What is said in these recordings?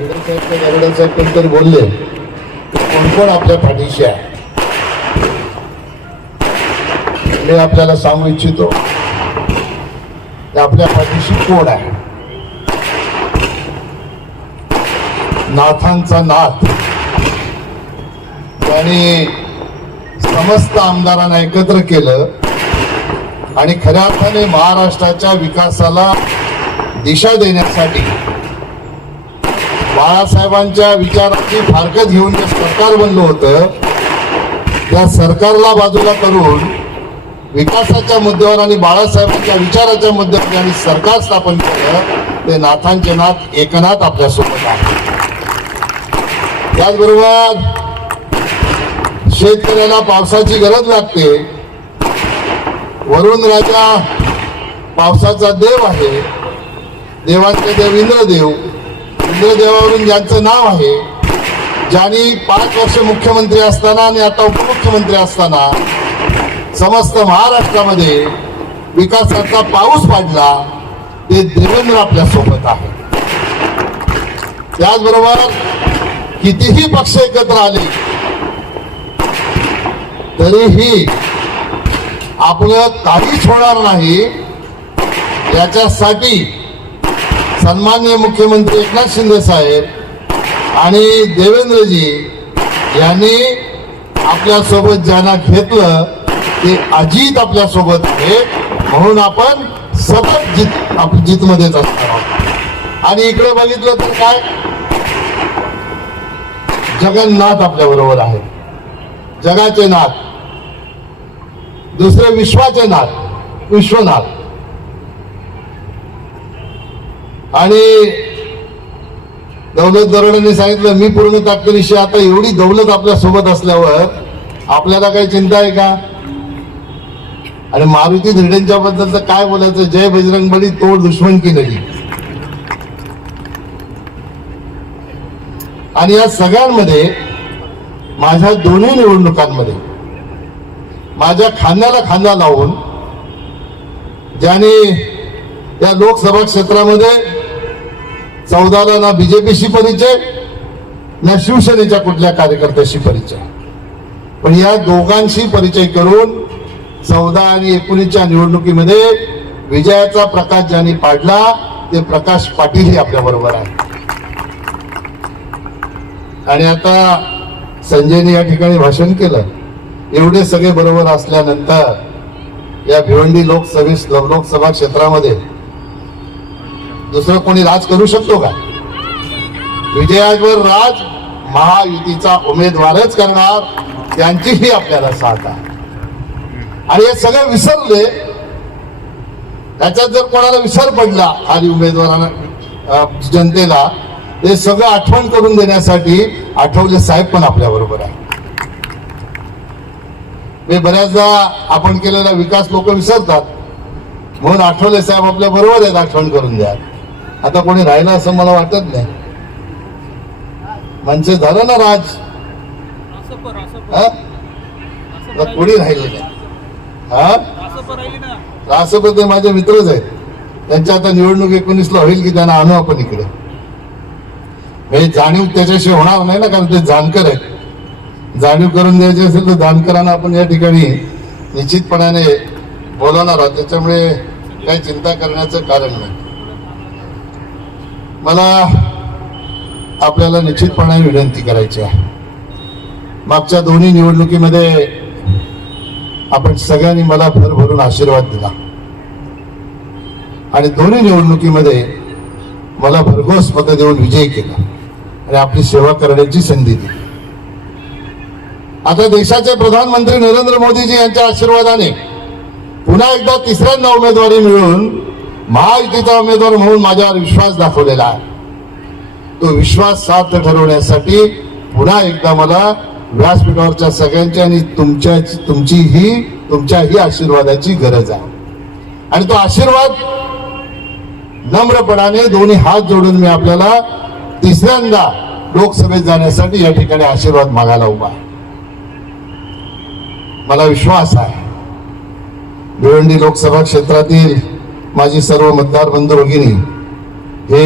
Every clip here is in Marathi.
बोलले कोण कोण आपल्या पाठीशी आहे मी आपल्याला सांगू इच्छितो आपल्या पाठीशी कोण आहे नाथांचा नाथ आणि समस्त आमदारांना एकत्र केलं आणि खऱ्या अर्थाने महाराष्ट्राच्या विकासाला दिशा देण्यासाठी बाळासाहेबांच्या विचाराची फारकत घेऊन जे सरकार बनलं होतं त्या सरकारला बाजूला करून विकासाच्या मुद्द्यावर आणि बाळासाहेबांच्या विचाराच्या मुद्द्यावर ज्यांनी सरकार स्थापन केलं ते नाथांचे नाथ एकनाथ आपल्यासोबत आहे त्याचबरोबर शेतकऱ्याला पावसाची गरज लागते वरुण राजा पावसाचा देव आहे देवांचे देव इंद्रदेव कुलदेवावरून ज्यांचं नाव आहे ज्यांनी पाच वर्ष मुख्यमंत्री असताना आणि आता उपमुख्यमंत्री असताना समस्त महाराष्ट्रामध्ये विकासाचा पाऊस पाडला ते देवेंद्र आपल्या सोबत आहे त्याचबरोबर कितीही पक्ष एकत्र आले तरीही आपलं काहीच होणार नाही याच्यासाठी सन्माननीय मुख्यमंत्री एकनाथ शिंदे साहेब आणि देवेंद्रजी यांनी आपल्यासोबत ज्यांना घेतलं ते अजित आपल्यासोबत आहे म्हणून आपण सतत जित आप जितमध्येच असतो आणि इकडे बघितलं तर काय जगन्नाथ आपल्याबरोबर आहे जगाचे नाथ दुसरे विश्वाचे नाथ विश्वनाथ आणि दौलत दरोड्यांनी सांगितलं मी पूर्ण ताकदीशी आता एवढी दौलत आपल्या सोबत असल्यावर आपल्याला काही चिंता आहे का आणि मारुती धीडेंच्या बद्दल काय बोलायचं जय बजरंग बली तोड दुश्मन की नाही आणि या सगळ्यांमध्ये माझ्या दोन्ही निवडणुकांमध्ये माझ्या खांद्याला खांदा लावून ज्याने या लोकसभा क्षेत्रामध्ये चौदाला ना बीजेपीशी परिचय ना शिवसेनेच्या कुठल्या कार्यकर्त्याशी परिचय पण या दोघांशी परिचय करून चौदा आणि एकोणीसच्या निवडणुकीमध्ये विजयाचा प्रकाश ज्यांनी पाडला ते प्रकाश पाटील हे आपल्या बरोबर आहे आणि आता संजयने या ठिकाणी भाषण केलं एवढे सगळे बरोबर असल्यानंतर या भिवंडी लोकसभे लोकसभा क्षेत्रामध्ये दुसरं कोणी राज करू शकतो का विजयावर राज महायुतीचा उमेदवारच करणार त्यांचीही आपल्याला साथ आहे आणि हे सगळं विसरले त्याच्यात जर कोणाला विसर पडला आणि उमेदवारांना जनतेला हे सगळं आठवण करून देण्यासाठी आठवले साहेब पण आपल्या बरोबर आहे हे बऱ्याचदा आपण केलेला विकास लोक विसरतात म्हणून आठवले साहेब आपल्या बरोबर आहेत आठवण करून द्या आता कोणी राहिला असं मला वाटत नाही म्हणजे झालं ना राज कोणी राहिलं नाही हा माझे मित्रच आहेत त्यांच्या आता निवडणूक एकोणीसला होईल की त्यांना आणू आपण इकडे म्हणजे जाणीव त्याच्याशी होणार नाही ना कारण ते जाणकर आहेत जाणीव करून द्यायची असेल तर जानकरांना आपण या ठिकाणी निश्चितपणाने बोलवणार आहोत त्याच्यामुळे काही चिंता करण्याचं कारण नाही मला आपल्याला निश्चितपणाने विनंती करायची आहे मागच्या दोन्ही निवडणुकीमध्ये आपण सगळ्यांनी मला भरभरून आशीर्वाद दिला आणि दोन्ही निवडणुकीमध्ये मला भरघोस मतं देऊन विजय केला आणि आपली सेवा करण्याची संधी दिली आता देशाचे प्रधानमंत्री नरेंद्र मोदीजी यांच्या आशीर्वादाने पुन्हा एकदा तिसऱ्यांदा उमेदवारी मिळून महायुतीचा उमेदवार म्हणून माझ्यावर विश्वास दाखवलेला आहे तो विश्वास साध्य ठरवण्यासाठी पुन्हा एकदा मला व्यासपीठावरच्या सगळ्यांची आणि तुमच्या तुमची ही तुमच्याही आशीर्वादाची गरज आहे आणि तो आशीर्वाद नम्रपणाने दोन्ही हात जोडून मी आपल्याला तिसऱ्यांदा लोकसभेत जाण्यासाठी या ठिकाणी आशीर्वाद मागायला उभा मला विश्वास आहे भिवंडी लोकसभा क्षेत्रातील माझी सर्व मतदार बंधू भगिनी हे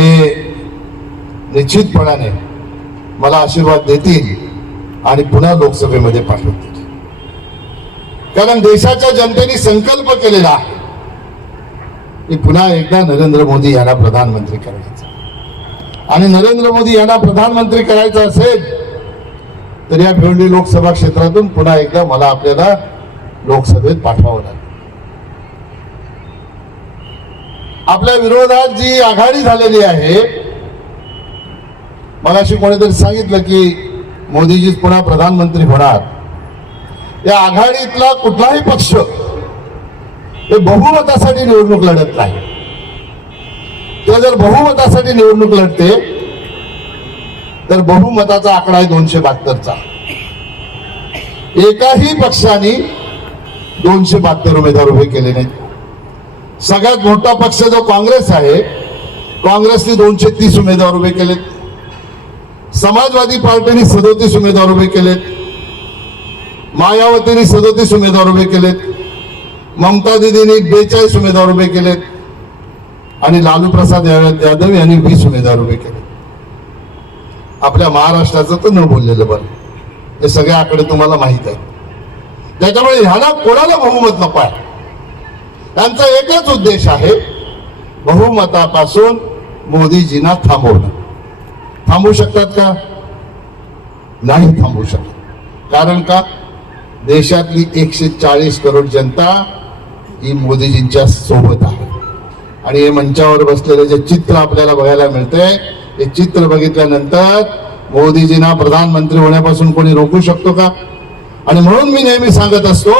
निश्चितपणाने मला आशीर्वाद देतील आणि पुन्हा लोकसभेमध्ये पाठवतील कारण देशाच्या जनतेने संकल्प केलेला आहे की पुन्हा एकदा नरेंद्र मोदी यांना प्रधानमंत्री करायचं आणि नरेंद्र मोदी यांना प्रधानमंत्री करायचं असेल तर या भिवंडी लोकसभा क्षेत्रातून पुन्हा एकदा मला आपल्याला लोकसभेत पाठवावं लागेल आपल्या विरोधात जी आघाडी झालेली आहे मला अशी कोणीतरी सांगितलं की मोदीजी पुन्हा प्रधानमंत्री होणार या आघाडीतला कुठलाही पक्ष हे बहुमतासाठी निवडणूक लढत नाही ते जर बहुमतासाठी निवडणूक लढते तर बहुमताचा आकडा आहे दोनशे बहात्तरचा एकाही पक्षाने दोनशे बहात्तर उमेदवार उभे केले नाहीत सगळ्यात मोठा पक्ष जो काँग्रेस आहे काँग्रेसने दोनशे तीस उमेदवार उभे केलेत समाजवादी पार्टीने सदोतीस उमेदवार उभे केलेत मायावतीने सदोतीस उमेदवार उभे केलेत ममता दिदींनी बेचाळीस उमेदवार उभे केलेत आणि लालू प्रसाद यादव यांनी वीस उमेदवार उभे केले आपल्या महाराष्ट्राचं तर न बोललेलं बरं हे सगळे आकडे तुम्हाला माहीत आहे त्याच्यामुळे ह्याला कोणाला बहुमत नको आहे त्यांचा एकच उद्देश आहे बहुमतापासून मोदीजींना थांबवणं थांबू शकतात का नाही थांबू शकत कारण का देशातली एकशे चाळीस करोड जनता ही मोदीजींच्या सोबत आहे आणि हे मंचावर बसलेले जे चित्र आपल्याला बघायला मिळतंय हे चित्र बघितल्यानंतर मोदीजींना प्रधानमंत्री होण्यापासून कोणी रोखू शकतो का आणि म्हणून मी नेहमी सांगत असतो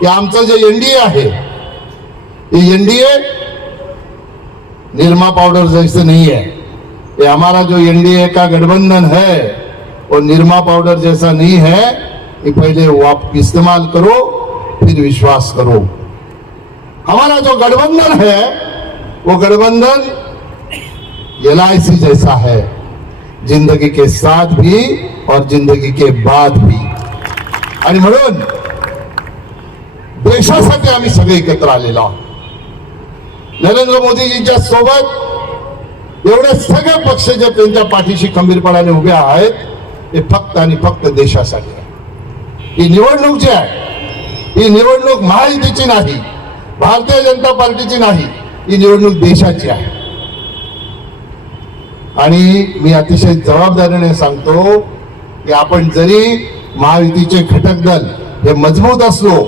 की आमचं जे एनडीए आहे एनडीए निरमा पाउडर जैसे नहीं है ये हमारा जो एनडीए का गठबंधन है वो निरमा पाउडर जैसा नहीं है ये पहले वो आप इस्तेमाल करो फिर विश्वास करो हमारा जो गठबंधन है वो गठबंधन एल जैसा है जिंदगी के साथ भी और जिंदगी के बाद भी देशा म्हणून एकत्र आलेलो आहोत नरेंद्र मोदीजींच्या सोबत एवढे सगळे पक्ष जे त्यांच्या पाठीशी खंबीरपणाने उभे आहेत हे फक्त आणि फक्त देशासाठी आहे ही निवडणूक जी आहे ही निवडणूक महायुतीची नाही भारतीय जनता पार्टीची नाही ही निवडणूक देशाची आहे आणि मी अतिशय जबाबदारीने सांगतो की आपण जरी महायुतीचे घटक दल हे मजबूत असलो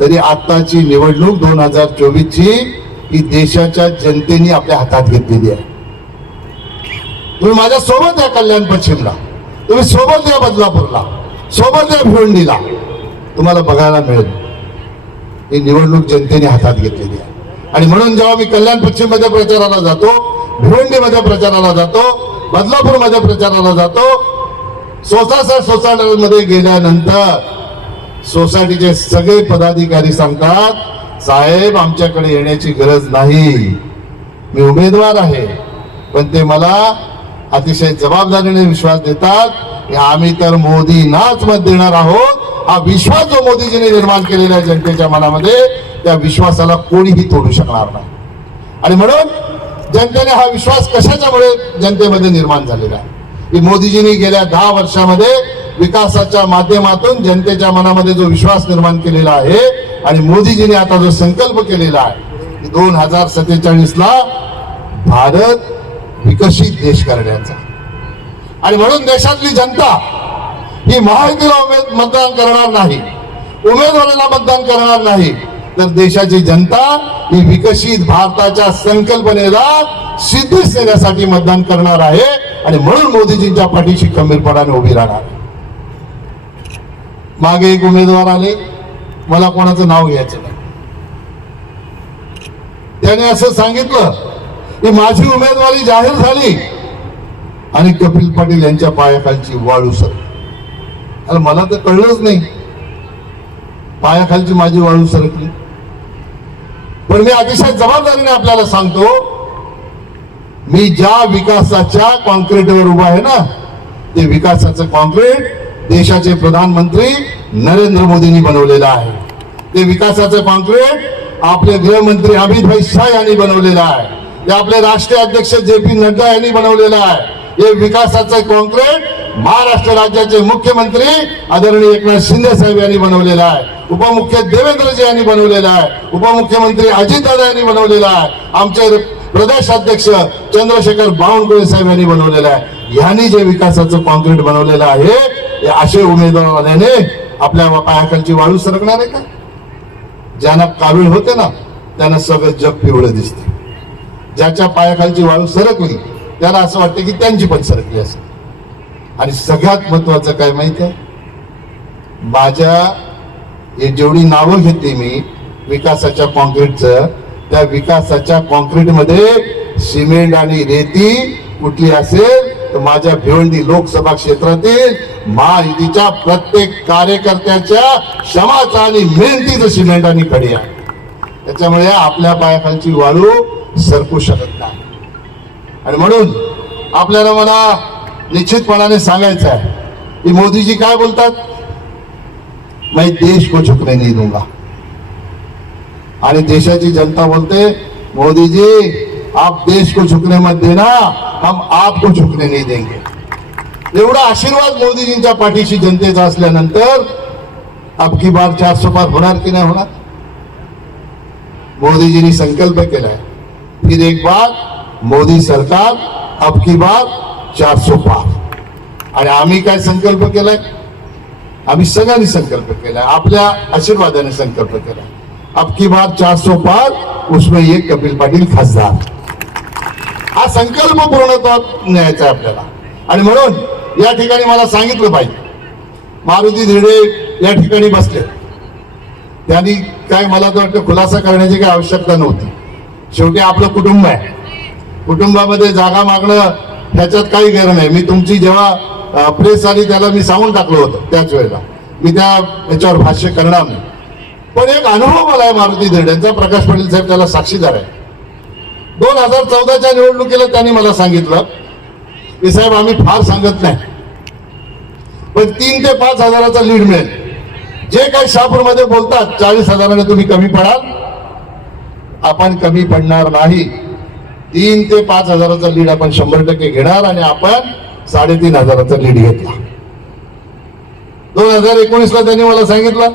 तरी आत्ताची निवडणूक दोन हजार चोवीसची ही देशाच्या जनतेने आपल्या हातात घेतलेली आहे तुम्ही माझ्या सोबत या कल्याण पश्चिमला तुम्ही सोबत या बदलापूरला सोबत या भिवंडीला तुम्हाला बघायला मिळेल ही निवडणूक जनतेने हातात घेतलेली आहे आणि म्हणून जेव्हा मी कल्याण पश्चिममध्ये प्रचाराला जातो भिवंडीमध्ये प्रचाराला जातो बदलापूरमध्ये प्रचाराला जातो सोसासर सोसायटीमध्ये गेल्यानंतर सोसायटीचे सगळे पदाधिकारी सांगतात साहेब आमच्याकडे येण्याची गरज नाही मी उमेदवार आहे पण ते मला अतिशय जबाबदारीने विश्वास देतात की आम्ही तर नाच मत देणार आहोत हा विश्वास जो मोदीजीने निर्माण केलेला आहे जनतेच्या मनामध्ये त्या विश्वासाला कोणीही तोडू शकणार नाही आणि म्हणून जनतेने हा विश्वास कशाच्यामुळे जनतेमध्ये निर्माण झालेला आहे की मोदीजींनी गेल्या दहा वर्षामध्ये विकासाच्या माध्यमातून जनतेच्या मनामध्ये जो विश्वास निर्माण केलेला आहे आणि मोदीजीने आता जो संकल्प केलेला आहे की दोन हजार सत्तेचाळीस ला भारत विकसित देश करण्याचा आणि म्हणून देशातली जनता ही महायुतीला उमेद मतदान करणार नाही उमेदवाराला मतदान करणार नाही तर देशाची जनता ही विकसित भारताच्या संकल्पनेला सिद्धीस देण्यासाठी मतदान करणार आहे आणि म्हणून मोदीजींच्या पाठीशी खंबीरपणाने उभी राहणार मागे एक उमेदवार आले मला कोणाचं नाव घ्यायचं नाही त्याने असं सांगितलं की माझी उमेदवारी जाहीर झाली आणि कपिल पाटील यांच्या पायाखालची वाळू सर मला तर कळलंच नाही पायाखालची माझी वाळू सरकली पण मी अतिशय जबाबदारीने आपल्याला सांगतो मी ज्या विकासाच्या कॉन्क्रीटवर उभा आहे ना ते विकासाचं कॉन्क्रीट देशाचे प्रधानमंत्री नरेंद्र मोदींनी बनवलेलं आहे ते विकासाचे कॉन्क्रेट आपले गृहमंत्री अमित भाई शाह यांनी बनवलेलं आहे ते आपले राष्ट्रीय अध्यक्ष जे पी नड्डा यांनी बनवलेलं आहे हे विकासाचं कॉन्क्रेट महाराष्ट्र राज्याचे मुख्यमंत्री आदरणीय एकनाथ शिंदे साहेब यांनी बनवलेला आहे उपमुख्य देवेंद्रजी यांनी बनवलेला आहे उपमुख्यमंत्री अजितदादा यांनी बनवलेला आहे आमचे प्रदेश अध्यक्ष चंद्रशेखर बावनकुळे साहेब यांनी बनवलेला आहे यांनी जे विकासाचं कॉन्क्रीट बनवलेलं आहे असे उमेदवाराने आपल्या पायाखालची वाळू सरकणार आहे का ज्यांना कावीळ होते ना त्यांना सगळं जग पिवळं दिसते ज्याच्या पायाखालची वाळू सरकली त्याला असं वाटतं की त्यांची पण सरकली असते आणि सगळ्यात महत्वाचं काय माहिती आहे माझ्या हे जेवढी नावं घेतली मी विकासाच्या कॉन्क्रीटचं त्या विकासाच्या कॉन्क्रीटमध्ये सिमेंट आणि रेती कुठली असेल माझ्या भिवंडी लोकसभा क्षेत्रातील महायुतीच्या प्रत्येक कार्यकर्त्याच्या क्षमाचा आणि मेहनतीचं सिमेंट आणि कडी आहे त्याच्यामुळे आपल्या पायाखालची वाळू सरकू शकत नाही आणि म्हणून आपल्याला मला निश्चितपणाने सांगायचं आहे की मोदीजी काय बोलतात मी देश को झुकने नाही दूंगा आणि देशाची जनता बोलते मोदीजी आप देश को झुकने मत देना हम आपको झुकने नहीं देंगे एवढा आशीर्वाद मोदीजींच्या पाठीशी जनतेचा असल्यानंतर आपकी बार चारशे पार होणार की नाही होणार मोदीजींनी संकल्प केलाय फिर एक बार मोदी सरकार अबकी बार चारशे पार आणि आम्ही काय संकल्प केलाय आम्ही सगळ्यांनी संकल्प केलाय आपल्या आशीर्वादाने संकल्प केलाय अबकी बार चारशे पार उसमें ये कपिल पाटील खासदार हा संकल्प पूर्णत्वात न्यायचा आहे आपल्याला आणि म्हणून या ठिकाणी मला सांगितलं पाहिजे मारुती धिडे या ठिकाणी बसले त्यांनी काय मला तर वाटतं खुलासा करण्याची काही आवश्यकता नव्हती शेवटी आपलं कुटुंब आहे कुटुंबामध्ये जागा मागणं ह्याच्यात काही गैर नाही मी तुमची जेव्हा प्रेस आली त्याला मी सांगून टाकलं होतं त्याच वेळेला मी त्या याच्यावर भाष्य करणार नाही पण एक अनुभव मला आहे मारुती धिरड्यांचा प्रकाश पाटील साहेब त्याला साक्षीदार आहे दोन हजार चौदाच्या निवडणुकीला त्यांनी मला सांगितलं की साहेब आम्ही फार सांगत नाही पण तीन ते पाच हजाराचा लीड मिळेल जे काही शहापूरमध्ये बोलतात चाळीस हजाराने तुम्ही कमी पडाल आपण कमी पडणार नाही तीन ते पाच हजाराचा लीड आपण शंभर टक्के घेणार आणि आपण साडेतीन हजाराचा लीड घेतला दोन हजार एकोणीसला त्यांनी मला सांगितलं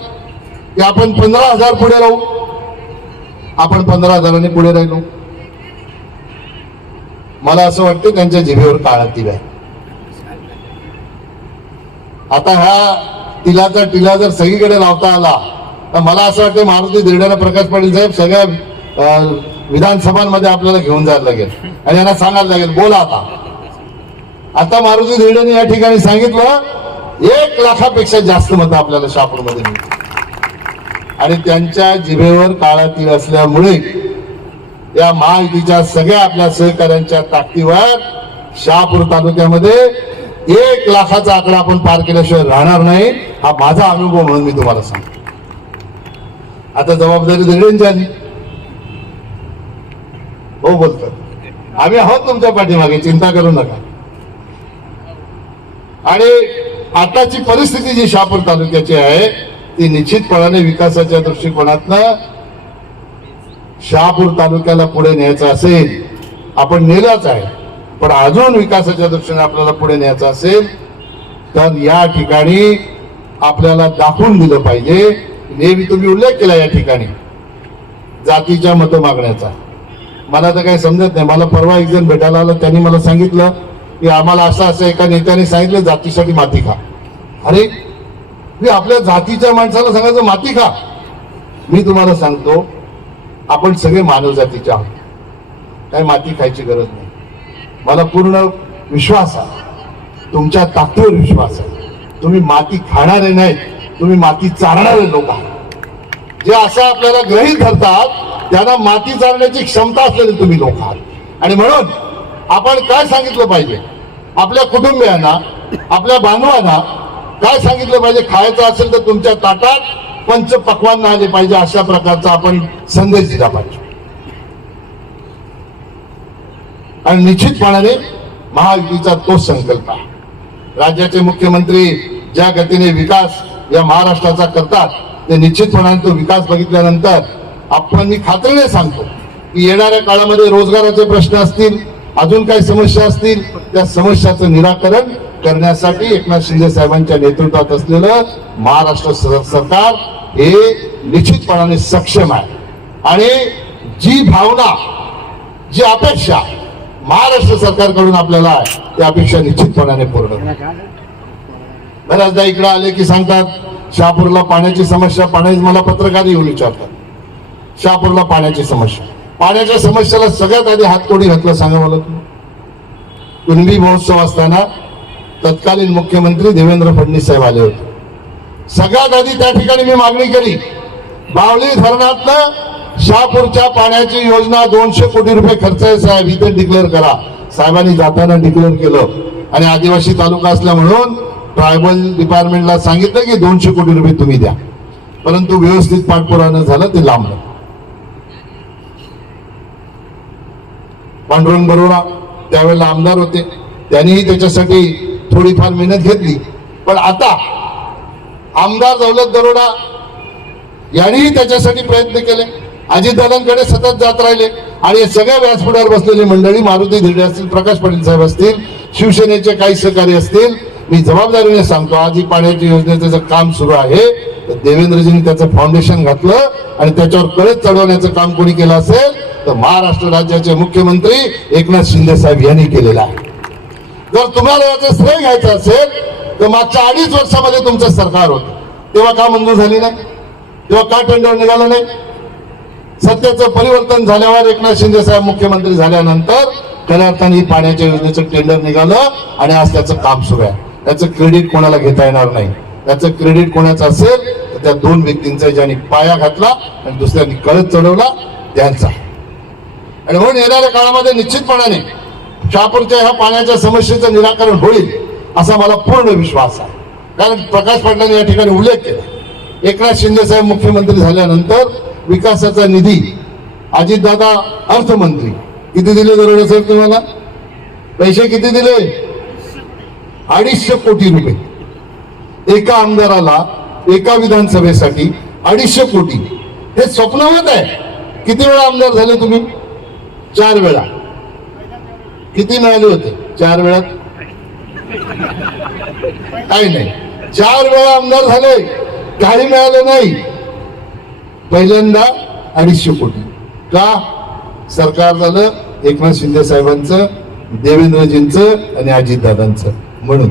की आपण पंधरा हजार पुढे राहू आपण पंधरा हजाराने पुढे राहिलो मला असं वाटतं त्यांच्या जिभेवर काळात आहे आता ह्या तिलाचा टिला जर सगळीकडे लावता आला तर मला असं वाटतं मारुती दिर्ड्याला प्रकाश पाटील साहेब सगळ्या विधानसभांमध्ये आपल्याला घेऊन जायला लागेल आणि यांना सांगायला लागेल बोला आता आता मारुती धिरडेने या ठिकाणी सांगितलं एक लाखापेक्षा जास्त मतं आपल्याला शापूरमध्ये मिळतील आणि त्यांच्या जिभेवर काळातील असल्यामुळे या महायुतीच्या सगळ्या आपल्या सहकाऱ्यांच्या ताकदीवर शहापूर तालुक्यामध्ये एक लाखाचा आकडा आपण पार केल्याशिवाय राहणार नाही हा माझा अनुभव म्हणून मी तुम्हाला सांगतो आता जबाबदारी दगडेंची हो बोलतो आम्ही आहोत तुमच्या पाठीमागे चिंता करू नका आणि आताची परिस्थिती जी शहापूर तालुक्याची आहे ती निश्चितपणाने विकासाच्या दृष्टिकोनातनं शहापूर तालुक्याला पुढे न्यायचं असेल आपण नेलाच आहे पण अजून विकासाच्या दृष्टीने आपल्याला पुढे न्यायचं असेल तर या ठिकाणी आपल्याला दाखवून दिलं पाहिजे नेहमी तुम्ही उल्लेख केला या ठिकाणी जातीच्या मतं मागण्याचा मला तर काही समजत नाही मला परवा एक जण भेटायला आला त्यांनी मला सांगितलं की आम्हाला असं असं एका नेत्याने सांगितलं जातीसाठी माती खा अरे मी आपल्या जातीच्या माणसाला सांगायचं माती खा मी तुम्हाला सांगतो आपण सगळे मानव जातीचे आहोत काही माती खायची गरज नाही मला पूर्ण विश्वास आहे तुमच्या ताकदीवर विश्वास आहे तुम्ही माती खाणारे नाही तुम्ही माती चारणारे लोक आहात जे असं आपल्याला ग्रहित धरतात त्यांना माती चारण्याची क्षमता असलेले तुम्ही लोक आहात आणि म्हणून आपण काय सांगितलं पाहिजे आपल्या कुटुंबियांना आपल्या बांधवांना काय सांगितलं पाहिजे खायचं असेल तर तुमच्या ताटात पंच पकवान आले पाहिजे अशा प्रकारचा आपण संदेश दिला पाहिजे आणि निश्चितपणाने महायुतीचा तो संकल्प आहे राज्याचे मुख्यमंत्री ज्या गतीने विकास या महाराष्ट्राचा करतात ते निश्चितपणाने तो विकास बघितल्यानंतर आपण मी खात्रीने सांगतो की येणाऱ्या काळामध्ये रोजगाराचे प्रश्न असतील अजून काही समस्या असतील त्या समस्याचं निराकरण करण्यासाठी एकनाथ शिंदे साहेबांच्या नेतृत्वात असलेलं महाराष्ट्र सरकार हे निश्चितपणाने सक्षम आहे आणि जी भावना जी अपेक्षा महाराष्ट्र सरकारकडून आपल्याला आहे ती अपेक्षा निश्चितपणाने पूर्ण बऱ्याचदा इकडे आले की सांगतात शहापूरला पाण्याची समस्या पाण्याची मला पत्रकार येऊन विचारतात शहापूरला पाण्याची समस्या पाण्याच्या समस्याला सगळ्यात आधी हातकोडी घातलं सांगा मला कुणबी महोत्सव असताना तत्कालीन मुख्यमंत्री देवेंद्र फडणवीस साहेब आले होते सगळ्यात आधी त्या ठिकाणी मी मागणी केली बावली धरणात शहापूरच्या पाण्याची योजना दोनशे कोटी रुपये खर्च आहे साहेब इथे डिक्लेअर करा साहेबांनी जाताना डिक्लेअर केलं आणि आदिवासी तालुका असल्या म्हणून ट्रायबल डिपार्टमेंटला सांगितलं की दोनशे कोटी रुपये तुम्ही द्या परंतु व्यवस्थित पाठपुराणं झालं ते लांबलं पांडुरंग बरोडा त्यावेळेला आमदार होते त्यांनीही त्याच्यासाठी थोडीफार मेहनत घेतली पण आता आमदार दौलत दरोडा यांनीही त्याच्यासाठी प्रयत्न केले अजितदादांकडे सतत जात राहिले आणि सगळ्या व्यासपीठावर बसलेली मंडळी मारुती धिरडे असतील प्रकाश पाटील साहेब असतील शिवसेनेचे काही सहकारी असतील मी जबाबदारीने सांगतो आज ही योजनेचं जर काम सुरू आहे तर देवेंद्रजींनी त्याचं फाउंडेशन घातलं आणि त्याच्यावर कळत चढवण्याचं काम कोणी केलं असेल तर महाराष्ट्र राज्याचे मुख्यमंत्री एकनाथ शिंदे साहेब यांनी केलेलं आहे जर तुम्हाला याचा श्रेय घ्यायचा असेल तर मागच्या अडीच वर्षामध्ये तुमचं सरकार होतं तेव्हा का मंजूर झाली नाही तेव्हा का टेंडर निघालं नाही सत्याचं परिवर्तन झाल्यावर एकनाथ शिंदे साहेब मुख्यमंत्री झाल्यानंतर खऱ्या अर्थाने पाण्याच्या योजनेचं टेंडर निघालं आणि आज त्याचं काम सुरू आहे त्याचं क्रेडिट कोणाला घेता येणार नाही त्याचं क्रेडिट कोणाचं असेल तर त्या दोन व्यक्तींचा ज्यांनी पाया घातला आणि दुसऱ्यांनी कळत चढवला त्यांचा आणि म्हणून येणाऱ्या काळामध्ये निश्चितपणाने शापूरच्या ह्या पाण्याच्या समस्येचं निराकरण होईल असा मला पूर्ण विश्वास आहे कारण प्रकाश पाटलांनी या ठिकाणी उल्लेख केला एकनाथ शिंदे साहेब मुख्यमंत्री झाल्यानंतर विकासाचा निधी अजितदादा अर्थमंत्री किती दिले दरोडे साहेब तुम्हाला पैसे किती दिले अडीचशे कोटी रुपये एका आमदाराला एका विधानसभेसाठी अडीचशे कोटी हे स्वप्नवत आहे किती वेळा आमदार झाले तुम्ही चार वेळा किती मिळाले होते चार वेळात काही नाही चार वेळा आमदार झाले काही मिळालं नाही पहिल्यांदा अडीचशे कोटी का सरकार झालं एकनाथ शिंदे साहेबांचं देवेंद्रजींच आणि अजितदादांचं म्हणून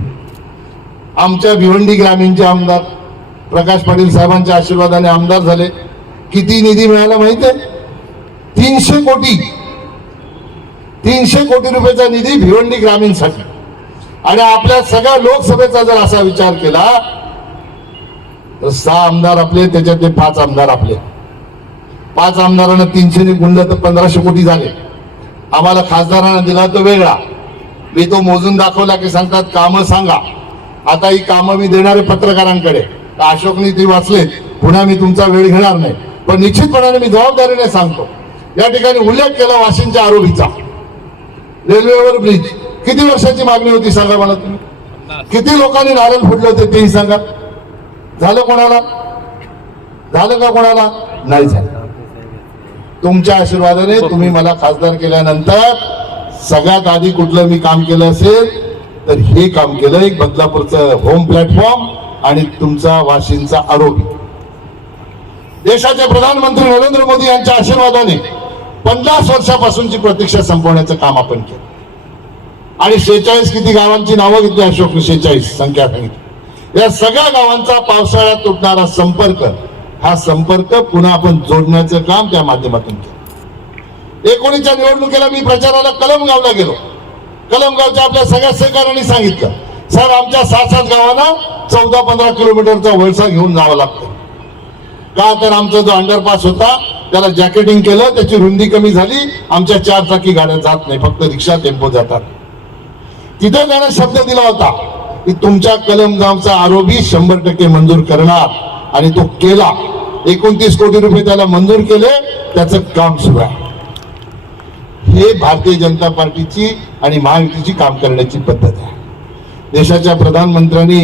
आमच्या भिवंडी ग्रामीणचे आमदार प्रकाश पाटील साहेबांच्या आशीर्वादाने आमदार झाले किती निधी मिळाला माहिती आहे तीनशे कोटी तीनशे कोटी रुपयाचा निधी भिवंडी ग्रामीणसाठी आणि आपल्या सगळ्या लोकसभेचा जर असा विचार केला तर सहा आमदार आपले त्याच्यातले पाच आमदार आपले पाच आमदारांना तीनशे गुंड तर पंधराशे कोटी झाले आम्हाला खासदारांना दिला तो वेगळा मी तो मोजून दाखवला की सांगतात कामं सांगा आता ही कामं मी देणारे पत्रकारांकडे अशोकनी ती वाचले पुन्हा मी तुमचा वेळ घेणार नाही पण निश्चितपणाने मी जबाबदारीने सांगतो या ठिकाणी उल्लेख केला वाशिमच्या आरोपीचा रेल्वेवर ब्रिज किती वर्षाची मागणी होती सांगा मला तुम्ही किती लोकांनी नारळ फुटले होते तेही सांगा झालं कोणाला झालं का कोणाला नाही झालं तुमच्या आशीर्वादाने तुम्ही मला खासदार केल्यानंतर सगळ्यात आधी कुठलं मी काम केलं असेल तर हे काम केलं एक बदलापूरचं होम प्लॅटफॉर्म आणि तुमचा वाशिंचा आरोग्य देशाचे प्रधानमंत्री नरेंद्र मोदी यांच्या आशीर्वादाने पन्नास वर्षापासूनची प्रतीक्षा संपवण्याचं काम आपण केलं आणि शेहेचाळीस किती गावांची नावं घेतली अशोक शेहेचाळीस संख्या सांगितली या सगळ्या गावांचा पावसाळ्यात तुटणारा संपर्क हा संपर्क पुन्हा आपण जोडण्याचं काम त्या माध्यमातून केलं एकोणीसच्या निवडणुकीला मी प्रचाराला कलमगावला गेलो कलमगावच्या आपल्या सगळ्या सहकार्यांनी सांगितलं सर आमच्या सात सात गावांना चौदा पंधरा किलोमीटरचा वळसा घेऊन जावं लागतं का तर आमचा जो अंडरपास होता त्याला जॅकेटिंग केलं त्याची रुंदी कमी झाली आमच्या चार चाकी गाड्या जात नाही फक्त रिक्षा टेम्पो जातात तिथे त्याने शब्द दिला होता की तुमच्या गावचा आरोपी शंभर टक्के मंजूर करणार आणि तो केला एकोणतीस कोटी रुपये त्याला मंजूर केले त्याचं काम सुरू आहे हे भारतीय जनता पार्टीची आणि महायुतीची काम करण्याची पद्धत आहे देशाच्या प्रधानमंत्र्यांनी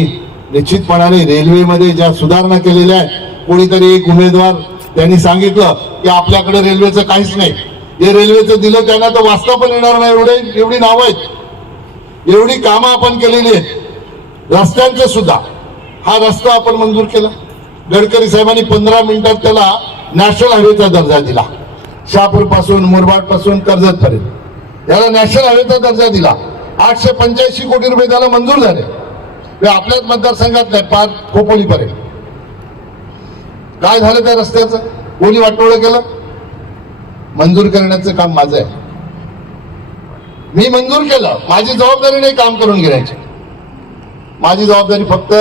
निश्चितपणाने रेल्वेमध्ये ज्या सुधारणा केलेल्या आहेत कोणीतरी एक उमेदवार त्यांनी सांगितलं की आपल्याकडे रेल्वेचं काहीच नाही हे रेल्वेचं दिलं त्यांना तर वाचता पण येणार नाही एवढे एवढी नावं आहेत एवढी कामं आपण केलेली आहेत रस्त्यांचं सुद्धा हा रस्ता आपण मंजूर केला गडकरी साहेबांनी पंधरा मिनिटात त्याला नॅशनल हायवेचा दर्जा दिला शहापूर पासून मुरबाड पासून कर्जत पर्यंत याला नॅशनल हायवेचा दर्जा दिला आठशे पंच्याऐंशी कोटी रुपये त्याला मंजूर झाले आपल्याच मतदारसंघात नाही पार खोपोलीपर्यंत काय झालं त्या रस्त्याचं कोणी वाटोळं केलं मंजूर करण्याचं काम माझं आहे मी मंजूर केलं माझी जबाबदारी नाही काम करून घेण्याची माझी जबाबदारी फक्त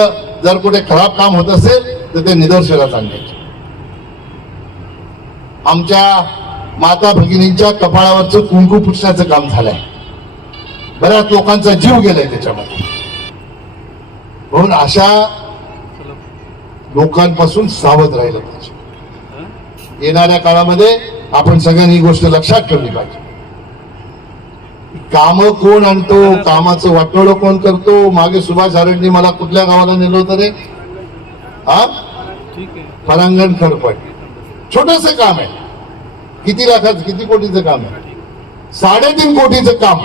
जर कुठे खराब काम होत असेल तर ते निदर्शनास आणण्याचे आमच्या माता भगिनींच्या कपाळावरचं कुंकू पुसण्याचं काम झालंय बऱ्याच लोकांचा जीव गेलाय त्याच्यामध्ये म्हणून अशा लोकांपासून सावध राहिलं पाहिजे येणाऱ्या काळामध्ये आपण सगळ्यांनी ही गोष्ट लक्षात ठेवली पाहिजे काम कोण आणतो कामाचं वाटोळ कोण करतो मागे सुभाष आरडनी मला कुठल्या गावाला नेलो तरी रे हा परांगण खडपट छोटस काम आहे किती लाखाचं किती कोटीचं काम आहे साडेतीन कोटीचं काम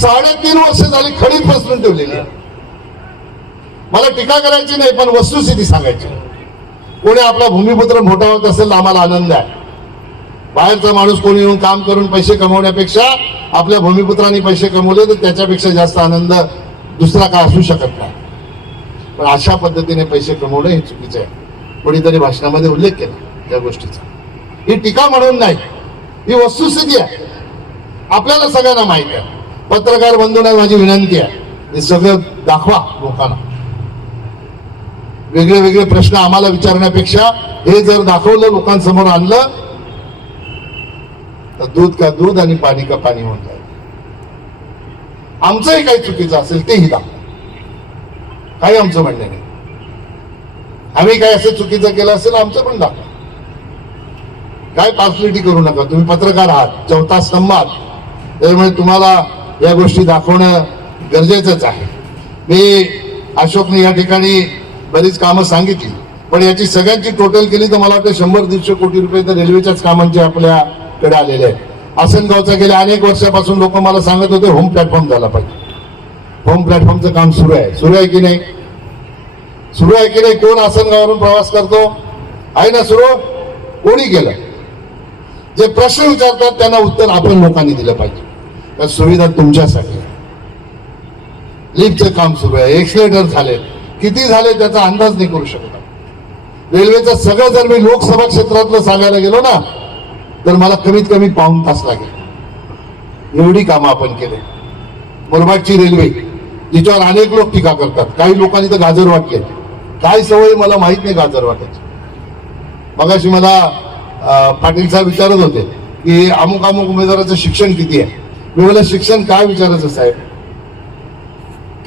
साडेतीन वर्ष झाली खडीत बसवून ठेवलेली आहे मला टीका करायची नाही पण वस्तुस्थिती सांगायची कोणी आपला भूमिपुत्र मोठा होत असेल आम्हाला आनंद आहे बाहेरचा माणूस कोणी येऊन काम करून पैसे कमवण्यापेक्षा आपल्या भूमिपुत्रांनी पैसे कमवले तर त्याच्यापेक्षा जास्त आनंद दुसरा काय असू शकत नाही पण अशा पद्धतीने पैसे कमवणं हे चुकीचं आहे कोणीतरी भाषणामध्ये उल्लेख केला या गोष्टीचा ही टीका म्हणून नाही ही वस्तुस्थिती आहे आपल्याला सगळ्यांना माहिती आहे पत्रकार बंधूंना माझी विनंती आहे हे सगळं दाखवा लोकांना वेगळे वेगळे प्रश्न आम्हाला विचारण्यापेक्षा हे जर दाखवलं लोकांसमोर आणलं तर दूध का दूध आणि पाणी का पाणी होऊन जाईल आमचंही काही चुकीचं असेल तेही दाखव काही आमचं म्हणणं नाही आम्ही काय असं चुकीचं केलं असेल आमचं पण दाखव काय पार्सलिटी करू नका तुम्ही पत्रकार आहात चौथा स्तंभात त्यामुळे तुम्हाला या गोष्टी दाखवणं गरजेचंच आहे मी अशोकने या ठिकाणी बरीच कामं सांगितली पण याची सगळ्यांची टोटल केली तर मला वाटतं शंभर दीडशे कोटी रुपये तर रेल्वेच्याच कामांचे आपल्याकडे आलेले आहेत आसनगावचा गेल्या अनेक वर्षापासून लोक मला सांगत होते होम प्लॅटफॉर्म झाला पाहिजे होम प्लॅटफॉर्मचं काम सुरू आहे सुरू आहे की नाही सुरू आहे की नाही कोण आसनगावरून प्रवास करतो आहे ना सुरू कोणी केलं जे प्रश्न विचारतात त्यांना उत्तर आपण लोकांनी दिलं पाहिजे सुविधा तुमच्यासाठी लिफ्टचं काम सुरू आहे एक्सिलेटर झाले किती झाले त्याचा अंदाज नाही करू शकत रेल्वेचं सगळं जर मी लोकसभा क्षेत्रातलं सांगायला गेलो ना तर मला कमीत कमी पाऊन तास लागेल एवढी कामं आपण केले मुरबाडची रेल्वे जिच्यावर अनेक लोक टीका करतात काही लोकांनी तर गाजर वाटले काय सवय मला माहीत नाही गाजर वाटायची अशी मला पाटील साहेब विचारत होते की अमुक अमुक उमेदवाराचं शिक्षण किती आहे मी मला शिक्षण काय विचारायचं साहेब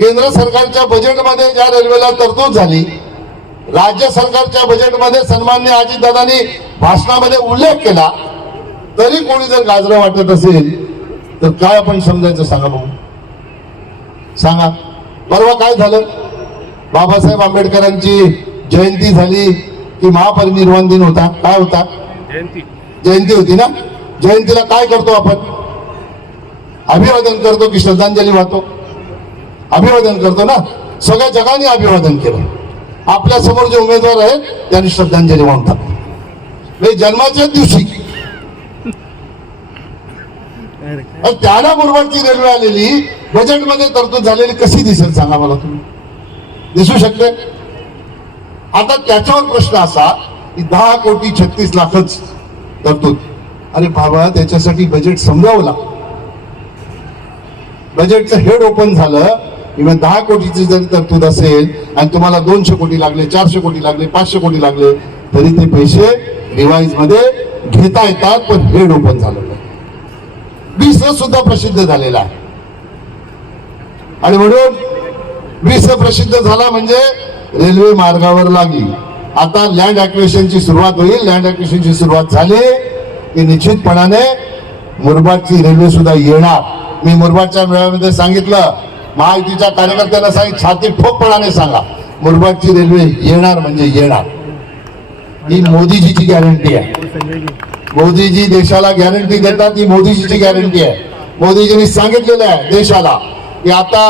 केंद्र सरकारच्या बजेटमध्ये ज्या रेल्वेला तरतूद झाली राज्य सरकारच्या बजेटमध्ये सन्मान्य अजितदादांनी भाषणामध्ये उल्लेख केला तरी कोणी जर गाजरं वाटत असेल तर काय आपण समजायचं सांगा भाऊ सांगा परवा काय झालं बाबासाहेब आंबेडकरांची जयंती झाली की महापरिनिर्वाण दिन होता काय होता जयंती जयंती होती ना जयंतीला काय करतो आपण अभिवादन करतो की श्रद्धांजली वाहतो अभिवादन करतो ना सगळ्या जगाने अभिवादन केलं आपल्या समोर जे उमेदवार आहेत त्यांनी श्रद्धांजली म्हणजे जन्माच्या दिवशी त्याला बरोबरची रेल्वे आलेली बजेटमध्ये तरतूद झालेली कशी दिसेल सांगा मला तुम्ही दिसू शकते आता त्याच्यावर प्रश्न असा की दहा कोटी छत्तीस लाखच तरतूद अरे बाबा त्याच्यासाठी बजेट समजावला बजेटचं हेड ओपन झालं इव्हन दहा कोटीची जरी तरतूद असेल आणि तुम्हाला दोनशे कोटी लागले चारशे कोटी लागले पाचशे कोटी लागले तरी ते पैसे रिवाईज मध्ये घेता येतात पण हेड ओपन झालं वीस सुद्धा प्रसिद्ध झालेला आहे आणि म्हणून वीस प्रसिद्ध झाला म्हणजे रेल्वे मार्गावर लागली आता लँड ऍक्विशनची सुरुवात होईल लँड ऍक्विशनची सुरुवात झाली की निश्चितपणाने मुरबाडची रेल्वे सुद्धा येणार मी मुरबाडच्या मेळाव्यामध्ये सांगितलं महायुतीच्या कार्यकर्त्यांना सांगित छाती ठोकपणाने सांगा मुरबाडची रेल्वे येणार म्हणजे येणार ही मोदीजीची गॅरंटी आहे मोदीजी देशाला गॅरंटी देतात ही मोदीजीची गॅरंटी आहे मोदीजींनी सांगितलेलं आहे देशाला की आता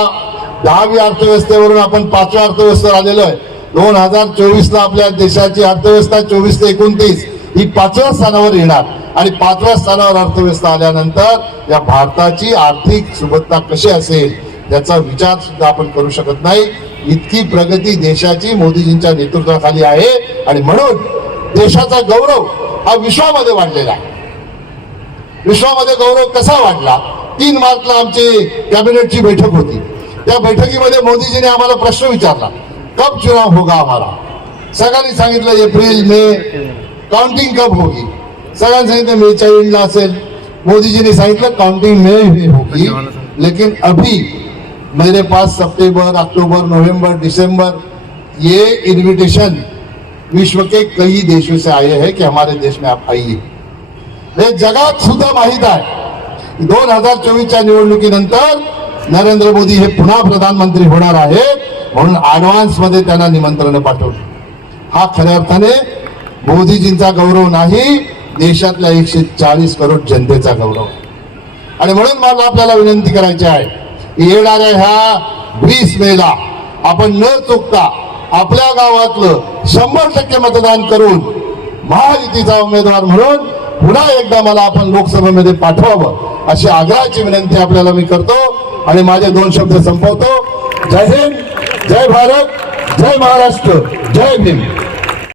दहावी अर्थव्यवस्थेवरून आपण पाचव्या अर्थव्यवस्थेवर आलेलो आहे दोन हजार चोवीसला आपल्या देशाची अर्थव्यवस्था चोवीस ते एकोणतीस ही पाचव्या स्थानावर येणार आणि पाचव्या स्थानावर अर्थव्यवस्था आल्यानंतर या भारताची आर्थिक सुबत्ता कशी असेल त्याचा विचार सुद्धा आपण करू शकत नाही इतकी प्रगती देशाची मोदीजींच्या नेतृत्वाखाली आहे आणि म्हणून देशाचा गौरव हा विश्वामध्ये वाढलेला आहे विश्वामध्ये गौरव कसा वाढला तीन मार्चला आमची कॅबिनेटची बैठक होती त्या बैठकीमध्ये मोदीजीने आम्हाला प्रश्न विचारला कब चुनाव होगा आम्हाला सगळ्यांनी सांगितलं एप्रिल मे काउंटिंग कब होगी सगळ्यांनी सांगितलं मेच्या एंडला असेल मोदीजीने सांगितलं काउंटिंग मे होगी लेकिन अभी मेरे पास सप्टेंबर अक्टूबर नोव्हेंबर डिसेंबर ये इन्व्हिटेशन विश्व के कई देशों से आए हैं कि हमारे देश में आप आइए हे जगात सुद्धा माहीत आहे दोन हजार चोवीसच्या निवडणुकीनंतर नरेंद्र मोदी हे पुन्हा प्रधानमंत्री होणार आहेत म्हणून ऍडव्हान्स मध्ये त्यांना निमंत्रण पाठवलं हा खऱ्या अर्थाने मोदीजींचा गौरव नाही देशातल्या एकशे चाळीस करोड जनतेचा गौरव आणि म्हणून मला आपल्याला विनंती करायची आहे येणाऱ्या ह्या वीस मेला आपण न चुकता आपल्या गावातलं शंभर टक्के मतदान करून महायुतीचा उमेदवार म्हणून पुन्हा एकदा मला आपण लोकसभेमध्ये पाठवावं अशी आग्रहाची विनंती आपल्याला मी करतो आणि माझे दोन शब्द संपवतो जय हिंद जय भारत जय महाराष्ट्र जय भीम